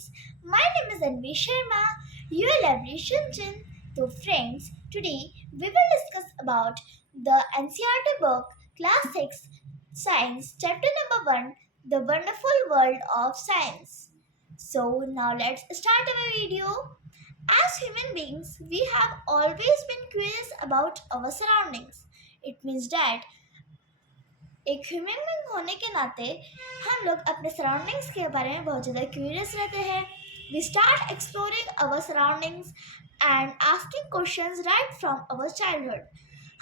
friends. My name is Anvi Sharma, your lovely Shinchan. So friends, today we will discuss about the NCERT book Class 6 Science Chapter number 1 The Wonderful World of Science. So now let's start our video. As human beings, we have always been curious about our surroundings. It means that एक human being होने के नाते हम लोग अपने surroundings के बारे में बहुत ज़्यादा क्यूरियस रहते हैं. We start exploring our surroundings and asking questions right from our childhood.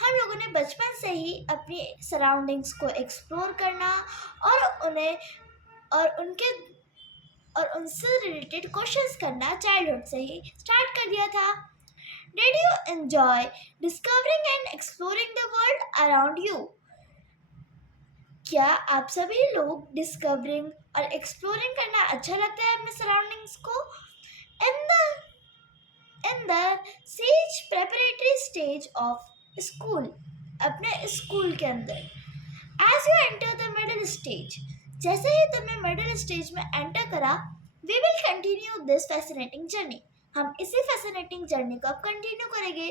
हम लोगों ने बचपन से ही अपनी सराउंडिंग्स को एक्सप्लोर करना और उन्हें और उनके और उनसे रिलेटेड क्वेश्चंस करना चाइल्डहुड से ही स्टार्ट कर दिया था. Did you enjoy discovering and exploring the world around you? क्या आप सभी लोग डिस्कवरिंग और एक्सप्लोरिंग करना अच्छा लगता है अपने सराउंडिंग्स को? In the sage preparatory stage of school, अपने स्कूल के अंदर, as you enter the middle stage, जैसे ही तुमने मिडिल स्टेज में एंटर करा, we will continue this fascinating journey. हम इसी फैसिनेटिंग जर्नी को अब कंटिन्यू करेंगे,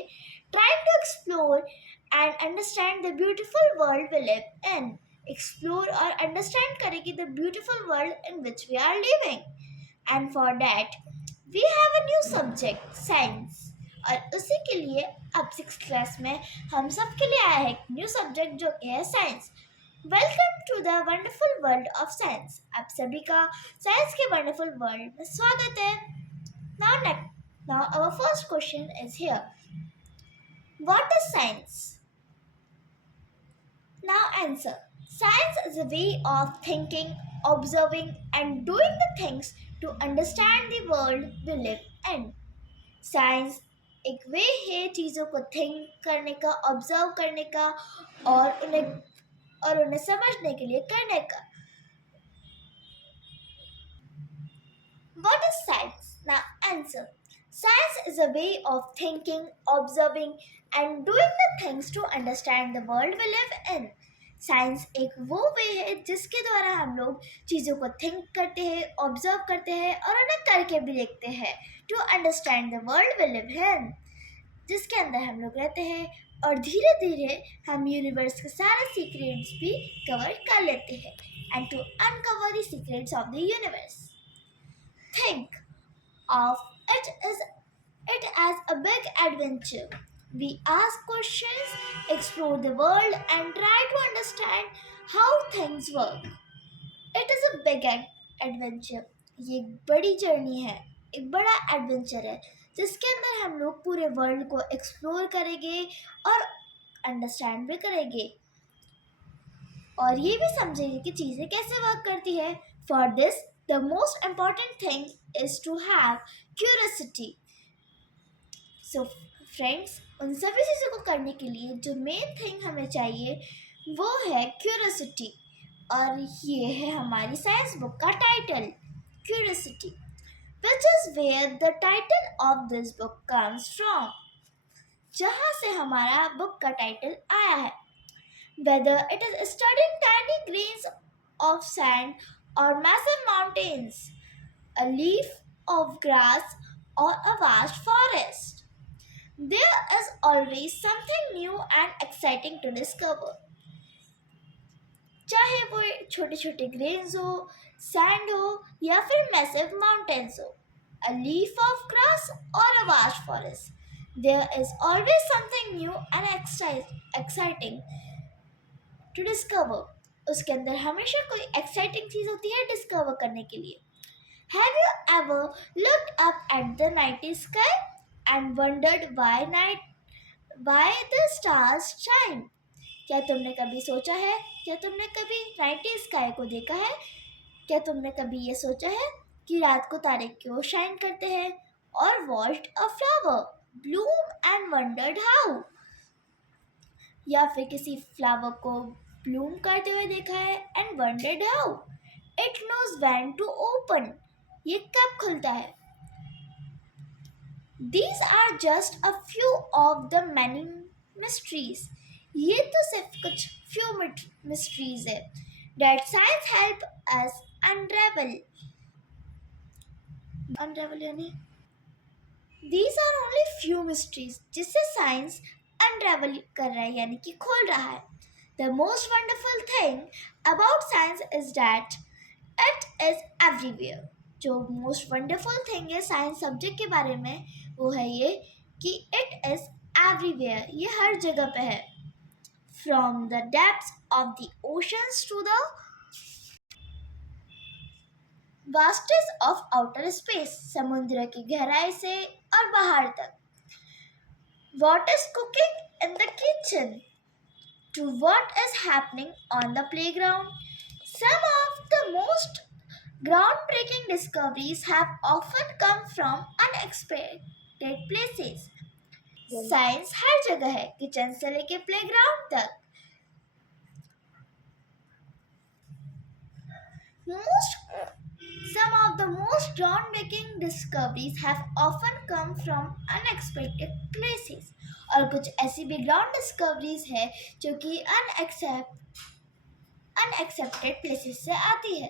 trying to explore and understand the beautiful world we live in. Explore और अंडरस्टैंड करेंगे the beautiful world in which we are living. And for that we have a new subject science. और उसी के लिए अब 6th class में हम सब के लिए आया है एक न्यू सब्जेक्ट जो कि है science. Welcome to the wonderful world of science. आप सभी का साइंस के वंडरफुल वर्ल्ड में स्वागत है. Now our first question is here. What is science? Now answer. Science is a way of thinking, observing and doing the things to understand the world we live in. Science एक वे है चीज़ों को think करने का, observe करने का और उन्हें समझने के लिए करने का. What is science? Now answer. Science is a way of thinking, observing and doing the things to understand the world we live in. Science एक वो वे है जिसके द्वारा हम लोग चीज़ों को थिंक करते हैं, ऑब्जर्व करते हैं और उन्हें करके भी देखते हैं, to understand the world we live in, जिसके अंदर हम लोग रहते हैं. और धीरे धीरे हम यूनिवर्स के सारे सीक्रेट्स भी कवर कर लेते हैं, and to uncover the secrets of the universe. Think of it as a big adventure. We ask questions, explore the world and try to understand how things work. It is a big adventure. ये एक बड़ी journey है, एक बड़ा adventure है जिसके अंदर हम लोग पूरे वर्ल्ड को एक्सप्लोर करेंगे और अंडरस्टैंड भी करेंगे और ये भी समझेंगे कि चीज़ें कैसे वर्क करती है. For this the most important thing is to have curiosity. So friends, उन सभी चीज़ों को करने के लिए जो मेन थिंग हमें चाहिए वो है क्यूरियोसिटी. और ये है हमारी साइंस बुक का title, curiosity, which is where the title of this book comes from, जहाँ से हमारा बुक का टाइटल आया है. Whether it is studying tiny grains of sand or massive mountains, a leaf of grass or a vast forest, there is always something new and exciting to discover. चाहे वो छोटे छोटे ग्रेन्स हो, sand हो या फिर मैसिव माउंटेन्स हो, a leaf of grass or a vast forest, there is always something new and exciting to discover. उसके अंदर हमेशा कोई एक्साइटिंग चीज़ होती है डिस्कवर करने के लिए. Have you ever looked up at the night sky and wondered why the stars shine? क्या तुमने कभी सोचा है, क्या तुमने कभी नाइट स्काई को देखा है? क्या तुमने कभी ये सोचा है कि रात को तारे क्यों शाइन करते हैं? और watched a flower bloom and wondered how? या फिर किसी फ्लावर को ब्लूम करते हुए देखा है and wondered how? It knows when to open, ये कब खुलता है? These are just a few of the many mysteries. ये तो सिर्फ कुछ few mysteries है that science help us unravel. Unravel यानी these are only few mysteries जिससे साइंस अनरेवल कर रहा है यानी कि खोल रहा है. The most wonderful thing about science is that it is everywhere. जो मोस्ट वंडरफुल थिंग है साइंस सब्जेक्ट के बारे में वो है ये कि इट इज एवरीवेयर. ये हर जगह पे है. From the depths of the oceans to the vastness of outer space. समुद्र की गहराई से और बाहर तक. What is cooking in the kitchen to what is happening on the playground. Some of the most groundbreaking discoveries have often come from unexpected places. Science हर जगह है, किचन से लेके प्लेग्राउंड तक. Some of the most groundbreaking discoveries have often come from unexpected places. और कुछ ऐसी भी ग्राउंड डिस्कवरीज है जो कि अनएक्सेप्टेड प्लेसेस से आती है.